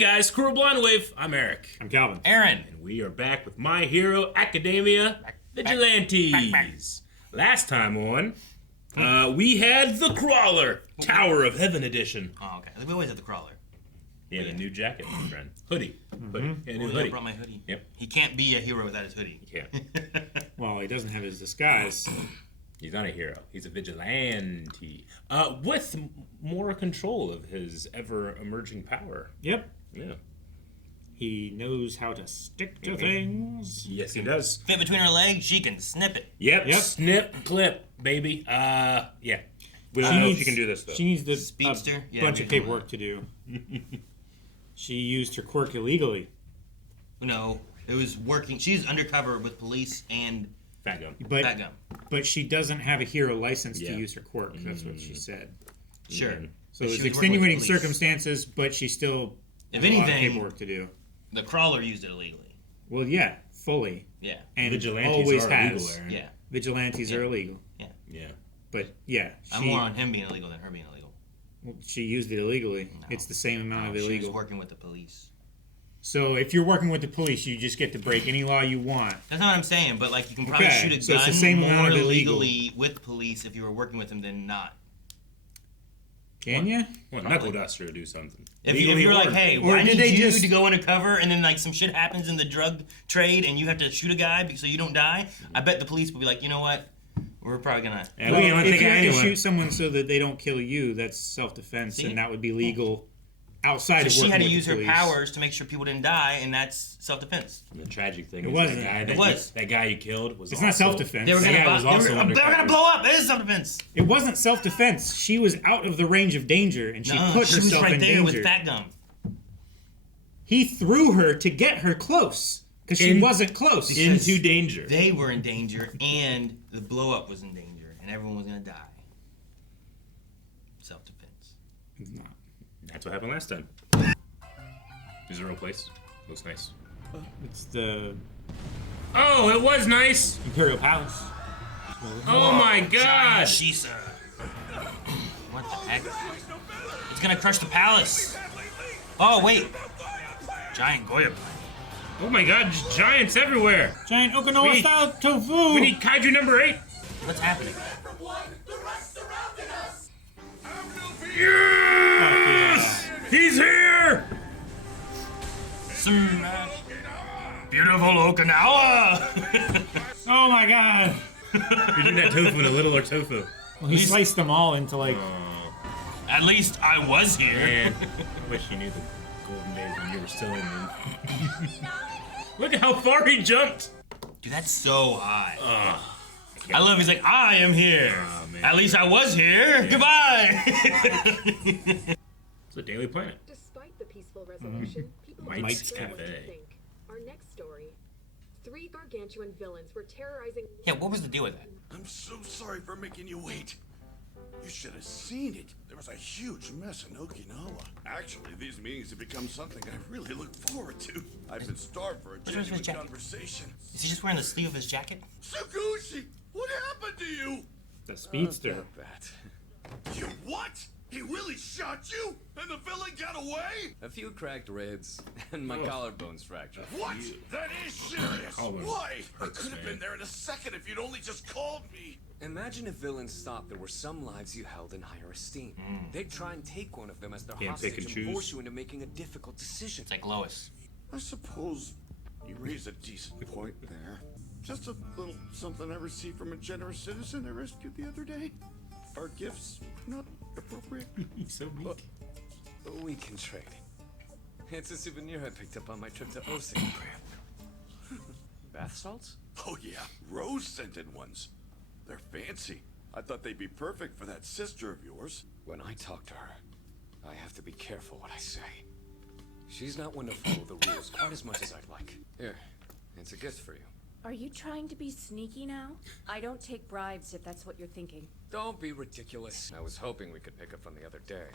guys, Squirrel Blind Wave. I'm Eric. I'm Calvin. Aaron. And we are back with My Hero Academia Vigilantes. Last time on, we had the Crawler, Tower of Heaven edition. Oh, okay. We always have the Crawler. He had a new jacket, my friend. Hoodie. Hoodie. He had a new I hoodie. brought my hoodie. Yep. He can't be a hero without his hoodie. He can't. Well, he doesn't have his disguise. He's not a hero. He's a vigilante. With more control of his ever-emerging power. Yep. Yeah. He knows how to stick to things. Yes, he does. Fit between her legs, she can snip it. Yep. Snip, clip, baby. Yeah. We don't know if she can do this, though. She needs the Speedster? Yeah, bunch we of don't paperwork to do. She used her quirk illegally. No, it was working. She's undercover with police and Fat Gum. Fat Gum. But she doesn't have a hero license Yeah. to use her quirk. That's what she said. Sure. So But it's she was working with extenuating police. circumstances, but she still If has a lot of anything- paperwork to do. The Crawler used it illegally. Well, yeah, fully. Yeah. And Vigilantes always are has. illegal, Aaron. Yeah. Vigilantes are illegal. Yeah. But yeah, I'm more on him being illegal than her being illegal. well, she used it illegally. No. It's the same amount of She was illegal. working with the police. So if you're working with the police, you just get to break any law you want. That's not what I'm saying, but like you can probably Okay, shoot a so gun it's the same more amount of illegal. illegally with police if you were working with them than not. Can you? Well, Probably. Knuckleduster would do something. If Legally you're like, or- hey, or I did need they you just- to go undercover, and then like some shit happens in the drug trade, and you have to shoot a guy so you don't die, I bet the police will be like, you know what, we're probably gonna. Yeah, we don't if think you have to anyone. shoot someone so that they don't kill you, that's self-defense, See? and that would be legal outside So of she working had to with use the her police. powers to make sure people didn't die, and that's self-defense. The tragic thing It is wasn't. that guy It that, was. that guy you killed was It's also, not self-defense. They were That gonna, guy was they were, also they were undercover. gonna blow up. It is self-defense. It wasn't self-defense. She was out of the range of danger, and she No, put she was herself right in there danger. with Fat Gum. He threw her to get her close because she wasn't close. Into danger. They were in danger, and the blow-up was in danger, and everyone was gonna die. Self-defense. It's not. That's what happened last time. Is it a real place? Looks nice. It's the Oh, it was nice. Imperial Palace. Oh my gosh. Shisa. What the heck? It's gonna crush the palace. Oh wait. Giant Goya plant. Oh my god, giants everywhere. Giant Okinawa-style tofu. We need kaiju number 8. What's happening? Yes! He's here! Smash. Beautiful Okinawa. Oh my god. You're doing that tofu in a littler tofu. Well, he sliced them all into like. At least I was here. Man, I wish you knew the golden days when you were still in them. Look at how far he jumped. Dude, that's so high. I love. He's like, I am here. Oh, man. At least I was here. Goodbye. It's a Daily Planet. Despite the peaceful resolution, people Mike's don't know what to Cafe. think. Our next story: 3 gargantuan villains were terrorizing. Yeah, what was the deal with that? I'm so sorry for making you wait. You should have seen it. There was a huge mess in Okinawa. Actually, these meetings have become something I really look forward to. I've been starved for a wrong with genuine his jacket? conversation. Is he just wearing the sleeve of his jacket? Tsukushi, what happened to you? The speedster. You what? He really shot you? And the villain got away? A few cracked ribs, and my collarbone's fractured. What? That is serious. Collarbone Why? I hurts, could have man. been there in a second if you'd only just called me. Imagine if villains thought there were some lives you held in higher esteem. They'd try and take one of them as their Can't pick hostage and and force choose. you into making a difficult decision. It's like Lois. I suppose you raise a decent point there. Just a little something I received from a generous citizen I rescued the other day. Are gifts not appropriate? He's so weak. We can trade. It's a souvenir I picked up on my trip to Osaka. Bath salts? Oh yeah, rose-scented ones. They're fancy. I thought they'd be perfect for that sister of yours. When I talk to her, I have to be careful what I say. She's not one to follow the rules quite as much as I'd like. Here, it's a gift for you. Are you trying to be sneaky now? I don't take bribes if that's what you're thinking. Don't be ridiculous. I was hoping we could pick up on the other day.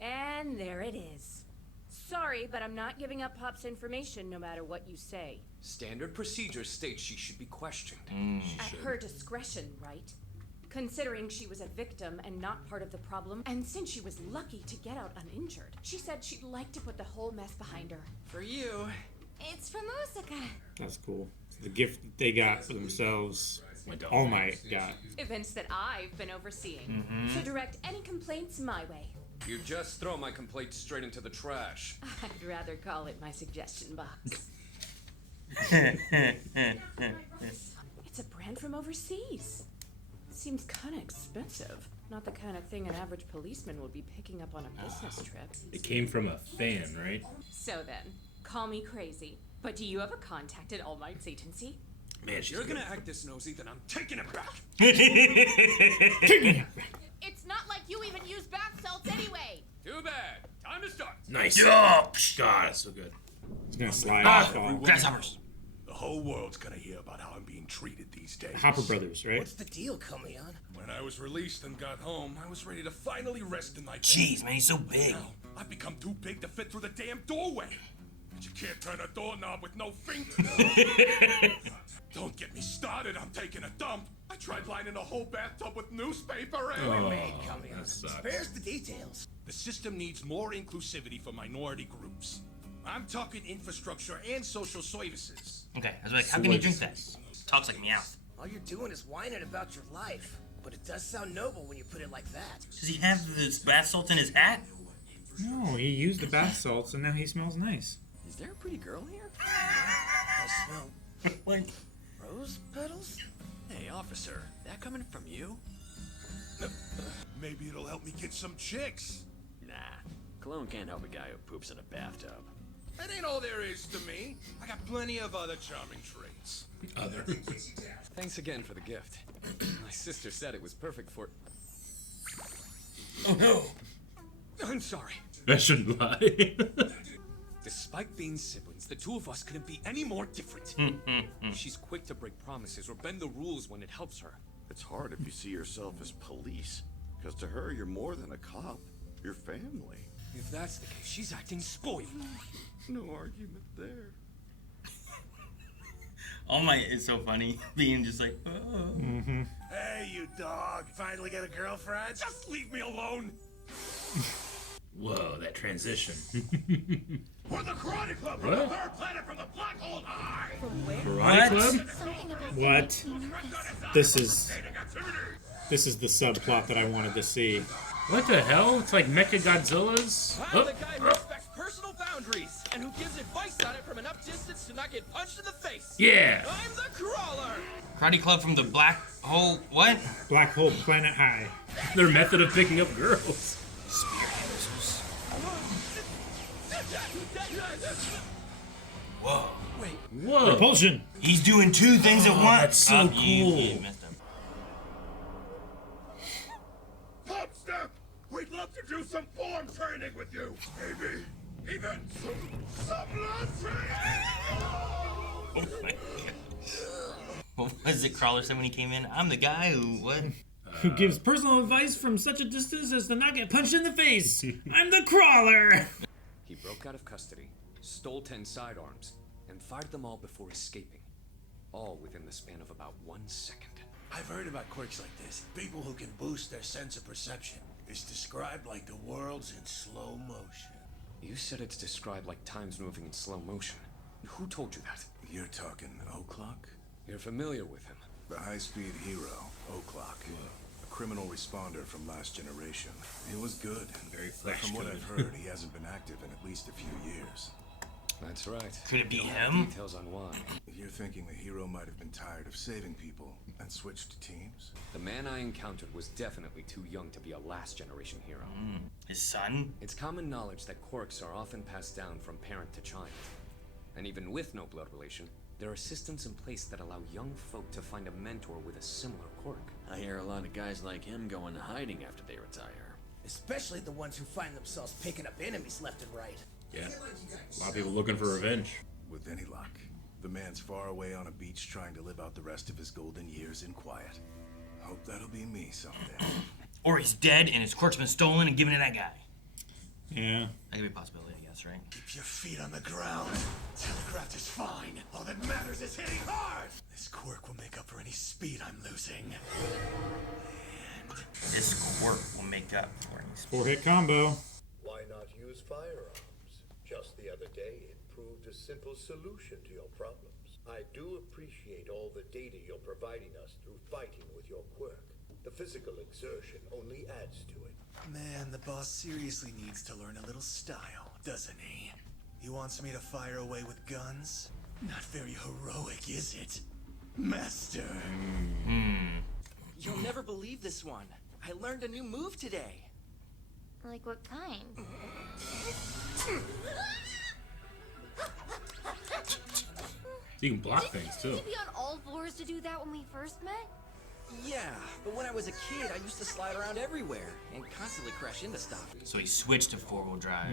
And there it is. Sorry, but I'm not giving up Pop's information no matter what you say. Standard procedure states she should be questioned. At her discretion, right? Considering she was a victim and not part of the problem, and since she was lucky to get out uninjured, she said she'd like to put the whole mess behind her. For you. It's from Osaka. That's cool. The gift they got for themselves. All Might got. Events that I've been overseeing. So direct any complaints my way. You just throw my complaints straight into the trash. I'd rather call it my suggestion box. It's a brand from overseas. Seems kinda expensive. Not the kind of thing an average policeman would be picking up on a business trip. It came from a fan, right? So then, call me crazy, but do you have a contact at All Might's agency? Man, she's You're good. gonna act this nosy, then I'm taking it back. It's not like you even use bath salts anyway! Too bad. Time to start. Nice. God, that's so good. It's gonna slide off. Grasshoppers. The whole world's gonna hear about how I'm being treated these days. Hopper Brothers, right? What's the deal, Kamion? When I was released and got home, I was ready to finally rest in my bed. Jeez, man, he's so big. Now, I've become too big to fit through the damn doorway. And you can't turn a doorknob with no fingers. Don't get me started, I'm taking a dump. I tried lining the whole bathtub with newspaper and... Kamion. that sucks. Spares the details. The system needs more inclusivity for minority groups. I'm talking infrastructure and social services. Okay, I was like, how can you drink that? Talks like Meowth. All you're doing is whining about your life. But it does sound noble when you put it like that. Does he have this bath salt in his hat? No, he used the bath salts and now he smells nice. Is there a pretty girl here? I smell What? rose petals? Hey, officer, that coming from you? Maybe it'll help me get some chicks. Nah, cologne can't help a guy who poops in a bathtub. That ain't all there is to me. I got plenty of other charming traits. Other. Thanks again for the gift. My sister said it was perfect for... Oh no! I'm sorry. I shouldn't lie. Despite being siblings, the two of us couldn't be any more different. She's quick to break promises or bend the rules when it helps her. It's hard if you see yourself as police. Because to her, you're more than a cop. You're family. If that's the case, she's acting spoiled. No argument there. All Might is so funny, being just like, oh. Hey, you dog. Finally get a girlfriend? Just leave me alone. Whoa, that transition. We're the Karate Club from What? the third planet from the Black Hole High. Karate Club? Something about What? This is the subplot that I wanted to see. What the hell? It's like Mecha Godzilla's. I'm the guy who respects personal boundaries and who gives advice on it from enough distance to not get punched in the face. Yeah. I'm the Crawler. Karate Club from the Black Hole. What? Black Hole Planet High. Their method of picking up girls. Whoa. Whoa. Repulsion. He's doing two things at once. that's so You cool. messed up. Pop Step, we'd love to do some form training with you. Maybe even some blood training. Oh my God. What was it Crawler said when he came in? I'm the guy who, what? Who gives personal advice from such a distance as to not get punched in the face. I'm the Crawler. He broke out of custody, stole 10 sidearms, and fired them all before escaping. All within the span of about 1 second. I've heard about quirks like this. People who can boost their sense of perception. It's described like the world's in slow motion. You said it's described like time's moving in slow motion. Who told you that? You're talking O'Clock? You're familiar with him. The high-speed hero, O'Clock. A criminal responder from last generation. He was good. Very But flash from what good. I've heard, he hasn't been active in at least a few years. That's right. Could it be Don't have him? Details on why. You're thinking the hero might have been tired of saving people and switched teams? The man I encountered was definitely too young to be a last generation hero. His son? It's common knowledge that quirks are often passed down from parent to child. And even with no blood relation, there are systems in place that allow young folk to find a mentor with a similar quirk. I hear a lot of guys like him go into hiding after they retire. Especially the ones who find themselves picking up enemies left and right. Yeah. A lot of people looking for revenge. With any luck, the man's far away on a beach trying to live out the rest of his golden years in quiet. Hope that'll be me someday. Or he's dead and his quirk's been stolen and given to that guy. Yeah. That could be a possibility, I guess, right? Keep your feet on the ground. Telegraph is fine. All that matters is hitting hard. This quirk will make up for any speed I'm losing. This quirk will make up for any speed. 4-hit combo. Why not use firearms? Just the other day, it proved a simple solution to your problems. I do appreciate all the data you're providing us through fighting with your quirk. The physical exertion only adds to it. Man, the boss seriously needs to learn a little style, doesn't he? He wants me to fire away with guns? Not very heroic, is it? Master! You'll never believe this one. I learned a new move today. Like what kind? You can block things too. Did you be on all fours to do that when we first met? Yeah, but when I was a kid, I used to slide around everywhere and constantly crash into stuff. So he switched to 4-wheel drive.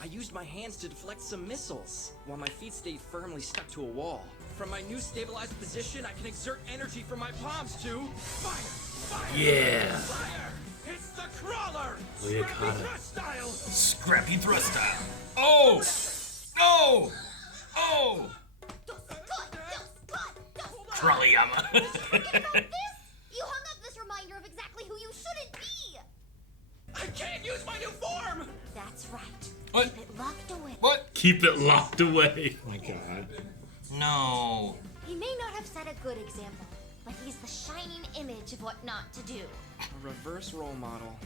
I used my hands to deflect some missiles, while my feet stayed firmly stuck to a wall. From my new stabilized position, I can exert energy from my palms to fire! Fire! Yeah. Fire! It's the crawler! Leah Scrappy Cotta. thrust style! Scrappy thrust style. Oh! Oh! Oh! Trolleyama. Forget about this! You hung up this reminder of exactly who you shouldn't be! I can't use my new form! That's right. What? Keep it locked away. What? Keep it locked away. Oh my god. No. He may not have set a good example, but he's the shining image of what not to do. A reverse role model.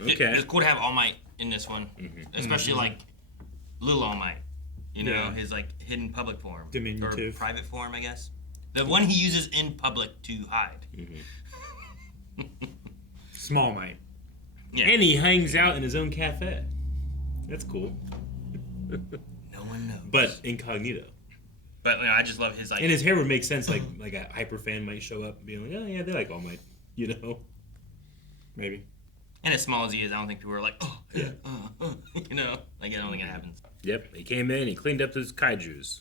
Okay. It's cool to have All Might in this one. Especially like Little All Might. You know, Yeah. his like hidden public form. Diminutive. Or private form, I guess. The one he uses in public to hide. Small Might. Yeah. And he hangs out in his own cafe. That's cool. No one knows. But incognito. But you know, I just love his like. And his hair would make sense. Like a hyper fan might show up and be like, oh yeah, they like All Might. You know. Maybe. And as small as he is, I don't think people are like, oh, yeah, you know, like I don't think it happens. Yep. He came in. He cleaned up his kaijus.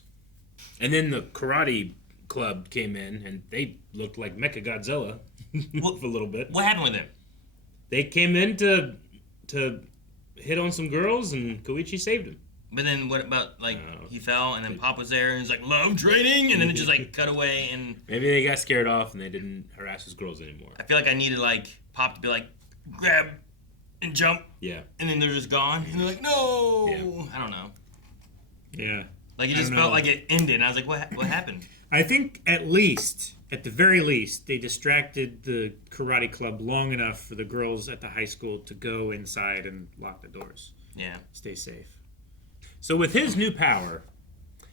And then the karate club came in, and they looked like Mecha Godzilla for a little bit. What happened with him? They came in to hit on some girls, and Koichi saved him. But then what about like he fell, and then Pop was there, and he's like, love training, and then it just like cut away, and Maybe they got scared off, and they didn't harass his girls anymore. I feel like I needed like Pop to be like, grab and jump, Yeah. and then they're just gone, and they're like, no, Yeah. I don't know. Yeah. Like it I just don't felt know. like it ended, and I was like, what happened? I think at the very least, they distracted the karate club long enough for the girls at the high school to go inside and lock the doors. Yeah. Stay safe. So with his new power,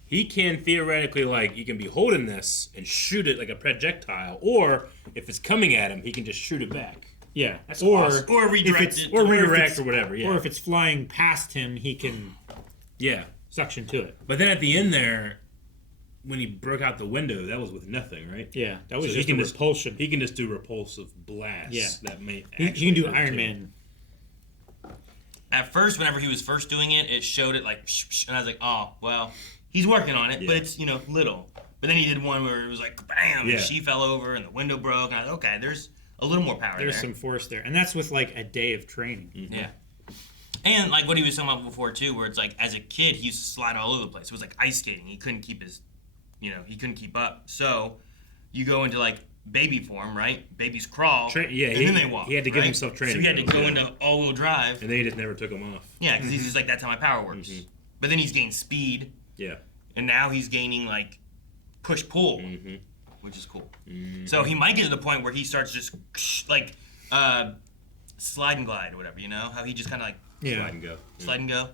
he can theoretically, like, he can be holding this and shoot it like a projectile, or if it's coming at him, he can just shoot it back. Yeah. That's awesome. Or redirect if it's, it. Or if redirect it's- or whatever, yeah. Or if it's flying past him, he can Yeah. suction to it. But then at the end there, when he broke out the window, that was with nothing, right? Yeah, that was So just he a can repulsion. He can just do repulsive blasts. Yeah. That may He actually can do hurt Iron too. Man. At first, whenever he was first doing it, it showed it like, and I was like, oh, well, he's working on it, but Yeah. it's, you know, little. But then he did one where it was like, bam, Yeah. and she fell over and the window broke, and I was like, okay, there's a little more power There's there. some force there. And that's with like a day of training. Yeah. And like what he was talking about before too, where it's like as a kid he used to slide all over the place. It was like ice skating. He couldn't keep his, you know, he couldn't keep up. So you go into like baby form, right? Babies crawl, Yeah, and he, then they walk. he had to give right? himself training. So he had to go Yeah. into all-wheel drive. And they just never took him off. Yeah, because he's just like, that's how my power works. But then he's gained speed, Yeah. and now he's gaining like push-pull, which is cool. So he might get to the point where he starts just like slide and glide or whatever, you know? How he just kind of like Slide and go. slide and go.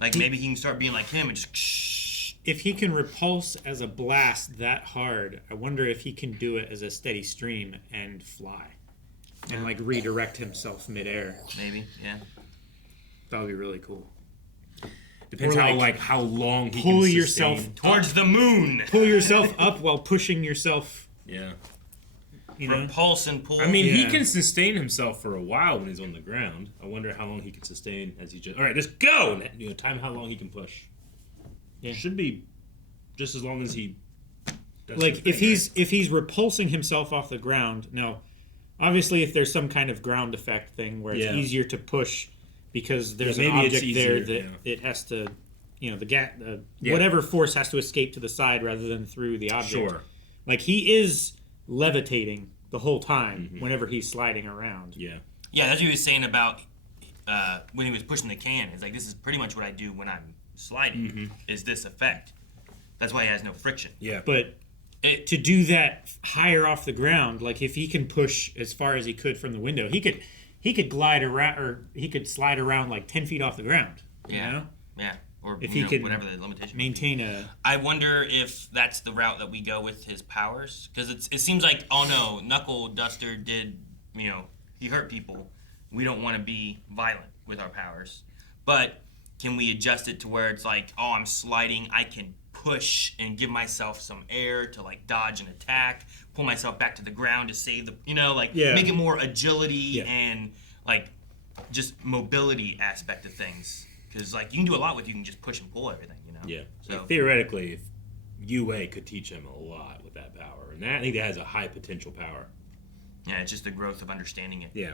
Like maybe he can start being like him and just. If he can repulse as a blast that hard, I wonder if he can do it as a steady stream and fly. And like redirect himself midair. Maybe, yeah. That would be really cool. Depends Or, how like, how long he pull can yourself sustain. Towards the moon. Pull yourself up while pushing yourself, Yeah. you know? Repulse and pull. I mean, he Yeah. can sustain himself for a while when he's on the ground. I wonder how long he can sustain as he just. All right, just go. And, you know, time how long he can push. Yeah. Should be just as long as he. Does Like his if thing, he's repulsing himself off the ground. Now, Obviously, if there's some kind of ground effect thing where it's easier to push because there's an maybe it's object there easier, that it has to, whatever force has to escape to the side rather than through the object. Sure. Like, he is levitating the whole time whenever he's sliding around. Yeah. Yeah, that's what he was saying about when he was pushing the can. It's like, this is pretty much what I do when I'm sliding, is this effect. That's why he has no friction. Yeah. But to do that higher off the ground, like if he can push as far as he could from the window, he could glide around, or he could slide around like 10 feet off the ground. Yeah. You know? Yeah. Or if he could whatever the limitation maintain a... I wonder if that's the route that we go with his powers. Because it seems like, oh no, Knuckleduster did, he hurt people. We don't want to be violent with our powers. But can we adjust it to where it's like, oh, I'm sliding, I can push and give myself some air to like dodge an attack, pull myself back to the ground to save the, make it more agility and like just mobility aspect of things. Because like you can do a lot with you can just push and pull everything, Yeah. So like, theoretically, if UA could teach him a lot with that power, and I think that has a high potential power. Yeah, it's just the growth of understanding it. Yeah.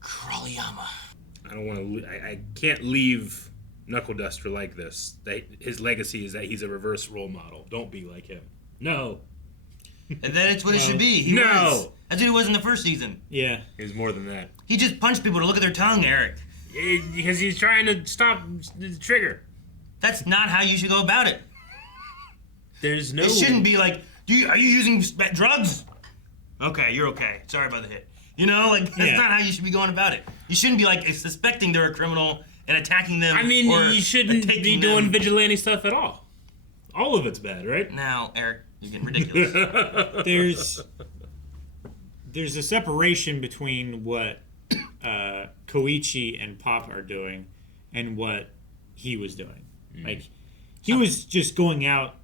Crawleyama. I don't want to. I can't leave Knuckleduster like this. His legacy is that he's a reverse role model. Don't be like him. No. And then it's what it should be. He was. That's what he was in the first season. Yeah. He was more than that. He just punched people to look at their tongue, Eric. Because he's trying to stop the trigger. That's not how you should go about it. There's no... It shouldn't be like, are you using drugs? Okay, you're okay. Sorry about the hit. That's not how you should be going about it. You shouldn't be like suspecting they're a criminal and attacking them. I mean, or you shouldn't be doing them. vigilante stuff at all. All of it's bad, right? Now, Eric, you're getting ridiculous. There's a separation between what Koichi and Pop are doing and what he was doing. Like, he was just going out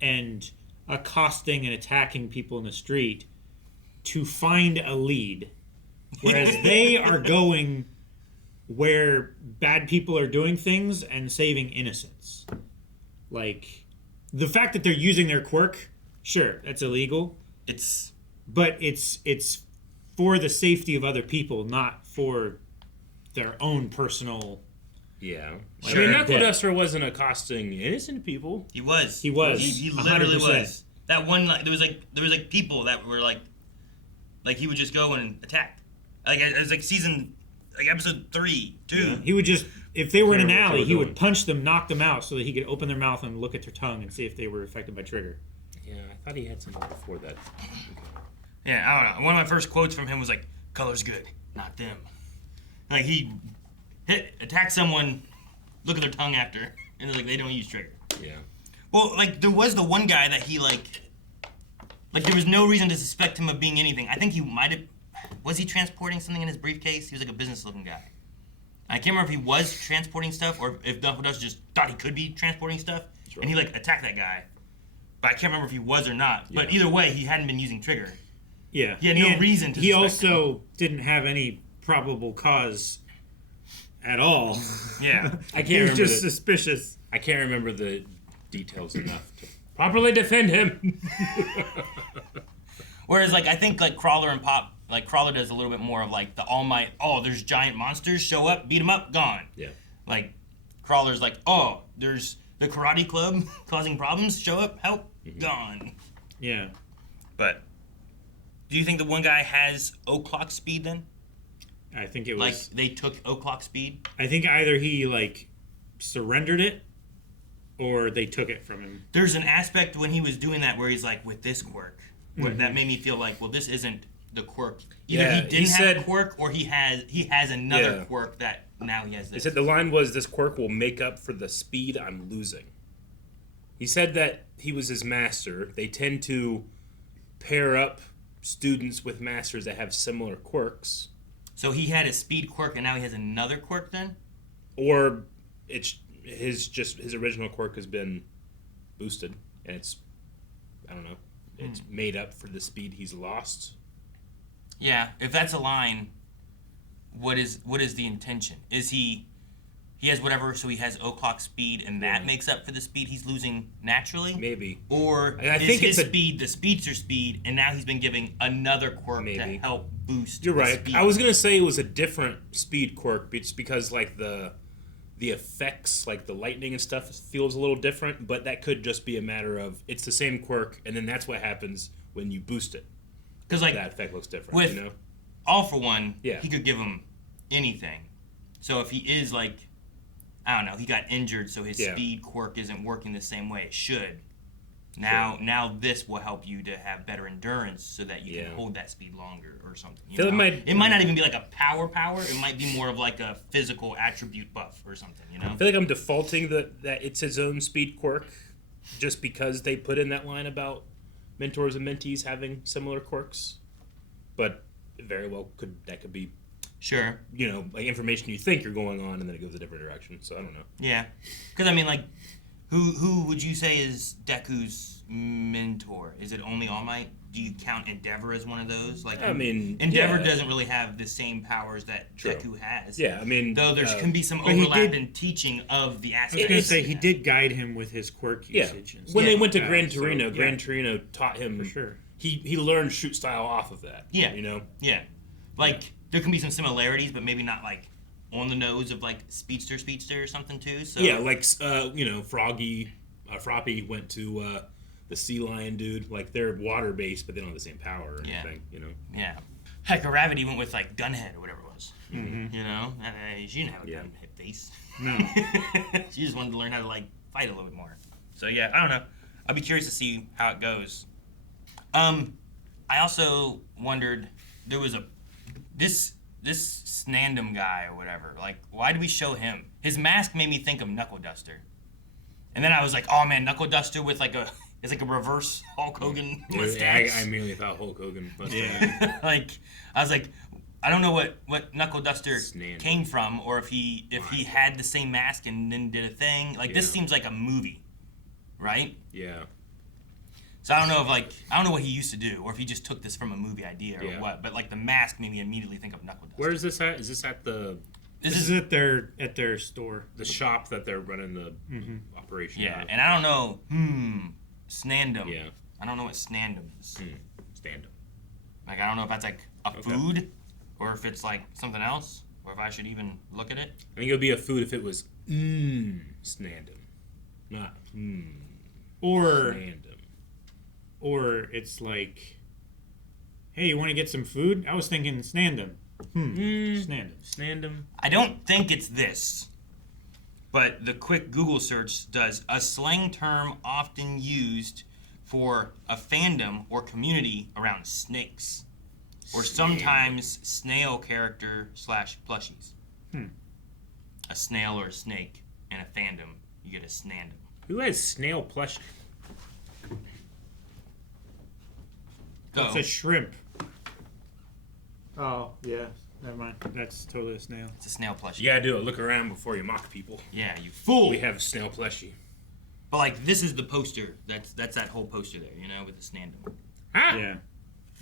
and accosting and attacking people in the street to find a lead, whereas they are going where bad people are doing things and saving innocents. Like, the fact that they're using their quirk, sure, that's illegal. But it's for the safety of other people, not for their own personal... Yeah. Sure. I mean, Knuckleduster wasn't accosting innocent people. He was. He was. He literally 100%. was. That one, there was people that were like he would just go and attack. Like it was like episode 3, 2. Yeah. He would just, if they were in an alley, he would punch them, knock them out, so that he could open their mouth and look at their tongue and see if they were affected by trigger. Yeah, I thought he had something before that. Yeah, I don't know. One of my first quotes from him was like, "Color's good, not them." Like he attack someone, look at their tongue after, and like they don't use trigger. Yeah. Well, like there was the one guy that he like there was no reason to suspect him of being anything. I think he might have. Was he transporting something in his briefcase? He was like a business-looking guy. I can't remember if he was transporting stuff or if Knuckleduster just thought he could be transporting stuff, and he like attacked that guy. But I can't remember if he was or not. Yeah. But either way, he hadn't been using trigger. Yeah. He had no reason to. He also didn't have any probable cause at all. Yeah. I can't he was remember just suspicious. I can't remember the details enough to properly defend him. Whereas, like, I think, like, Crawler and Pop, like, Crawler does a little bit more of, like, the all might, oh, there's giant monsters, show up, beat them up, gone. Yeah. Like, Crawler's like, oh, there's the karate club causing problems, show up, help, gone. Yeah. But, do you think the one guy has o'clock speed then? I think it was... Like, they took o'clock speed? I think either he, like, surrendered it, or they took it from him. There's an aspect when he was doing that where he's like, with this quirk, where that made me feel like, well, this isn't the quirk. Either he didn't have a quirk, or he has another quirk that now he has this. He said the line was, this quirk will make up for the speed I'm losing. He said that he was his master. They tend to pair up students with masters that have similar quirks. So he had a speed quirk, and now he has another quirk then? Or it's his original quirk has been boosted, and it's, I don't know, it's made up for the speed he's lost. Yeah, if that's a line, what is the intention? Is he he has whatever, so he has o'clock speed, and that makes up for the speed he's losing naturally? Maybe. Or I is think his it's speed the speedster speed, and now he's been giving another quirk to help boost You're the right. speed? I was going to say it was a different speed quirk just because, like, the effects, like the lightning and stuff, feels a little different, but that could just be a matter of it's the same quirk, and then that's what happens when you boost it. Because, like, that effect looks different, with you know? All For One, Yeah. he could give him anything. So if he is, like, I don't know, he got injured, so his speed quirk isn't working the same way it should. Now this will help you to have better endurance so that you can hold that speed longer or something. You know? It might not even be like a power. It might be more of like a physical attribute buff or something, you know? I feel like I'm defaulting that it's his own speed quirk just because they put in that line about mentors and mentees having similar quirks. But very well could be sure, you know, like information you think you're going on and then it goes a different direction. So I don't know. Yeah. Because I mean, like, who would you say is Deku's mentor? Is it only All Might? Do you count Endeavor as one of those? Like, I mean, Endeavor doesn't really have the same powers that Deku has. Yeah, I mean, though there can be some overlap in teaching of the I was aspects. going to say he did guide him with his quirk usage. And When stuff they went to like Gran that, so, Torino, yeah. Gran Torino taught him. For sure. He learned shoot style off of that. Yeah. You know? Yeah. Like, there can be some similarities, but maybe not, like, on the nose of, like, Speedster or something, too. So Yeah, like, you know, Froppy went to the Sea Lion dude. Like, they're water-based, but they don't have the same power or anything, you know? Yeah. Heck, Gravity went with, like, Gunhead or whatever it was. Mhm. You know? She didn't have a gunhead face. No. She just wanted to learn how to, like, fight a little bit more. So, yeah, I don't know. I'll be curious to see how it goes. I also wondered, there was this Snandom guy or whatever, like, why did we show him? His mask made me think of Knuckleduster. And then I was like, oh man, Knuckleduster with like a reverse Hulk Hogan mustache. I immediately thought Hulk Hogan. But like, I was like, I don't know what Knuckleduster came from, or if he had the same mask and then did a thing. Like, this seems like a movie, right? Yeah. So I don't know what he used to do, or if he just took this from a movie idea or what. But like the mask made me immediately think of Knuckleduster. Where is this at? Is this at the? This is at their store, the shop that they're running the operation. Yeah, out of. and I don't know. Snandom. Yeah. I don't know what Snandom is. Snandom. Like, I don't know if that's like a food, or if it's like something else, or if I should even look at it. I think it would be a food if it was Snandom, not or Snandom. Or it's like, hey, you want to get some food? I was thinking Snandom. Snandom. I don't think it's this, but the quick Google search does a slang term often used for a fandom or community around snakes, or sometimes snail character / plushies. A snail or a snake in a fandom, you get a Snandom. Who has snail plush? Go. It's a shrimp. Oh, yeah. Never mind. That's totally a snail. It's a snail plushie. You gotta do it. Look around before you mock people. Yeah, you fool. We have snail plushie. But like, this is the poster. That's that whole poster there, you know, with the Snandom. Ah! Yeah.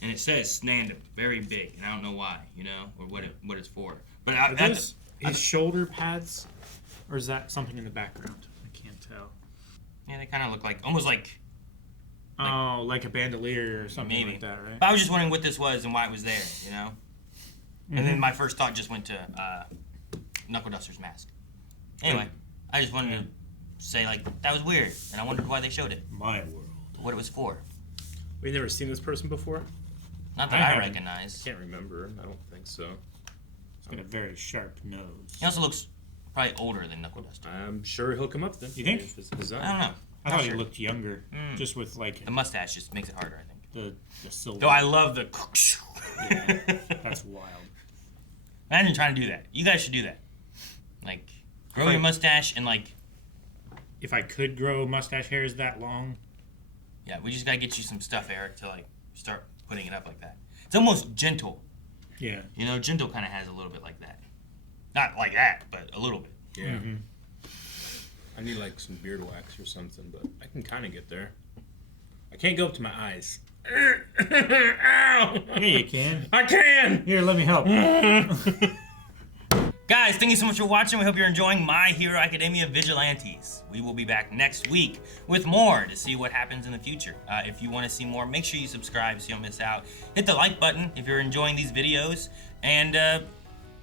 And it says Snandom, very big, and I don't know why, you know, or what it's for. But Are those his shoulder pads, or is that something in the background? I can't tell. Yeah, they kind of look like almost like. Oh, like a bandolier or something Maybe. like that, right? But I was just wondering what this was and why it was there, you know? And then my first thought just went to Knuckleduster's mask. Anyway, I just wanted to say, like, that was weird, and I wondered why they showed it. My world. What it was for. We've never seen this person before? Not that I recognize. I can't remember. I don't think so. He's got a very sharp nose. He also looks probably older than Knuckleduster. I'm sure he'll come up then. You think? If it's design. I don't know. I Not thought sure. he looked younger, just with like The mustache just makes it harder, I think. the silver. Though I love the. Yeah, that's wild. Imagine trying to do that. You guys should do that. Like, grow your mustache and like. If I could grow mustache hairs that long. Yeah, we just gotta get you some stuff, Eric, to like start putting it up like that. It's almost gentle. Yeah. You know, gentle kind of has a little bit like that. Not like that, but a little bit. Yeah. I need like some beard wax or something, but I can kind of get there. I can't go up to my eyes. Ow! Yeah, you can. I can! Here, let me help. Guys, thank you so much for watching. We hope you're enjoying My Hero Academia Vigilantes. We will be back next week with more to see what happens in the future. If you want to see more, make sure you subscribe so you don't miss out. Hit the like button if you're enjoying these videos. And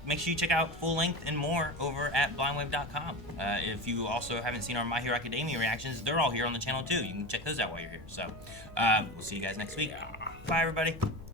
make sure you check out full length and more over at blindwave.com. If you also haven't seen our My Hero Academia reactions, they're all here on the channel too. You can check those out while you're here. So we'll see you guys next week. Bye, everybody.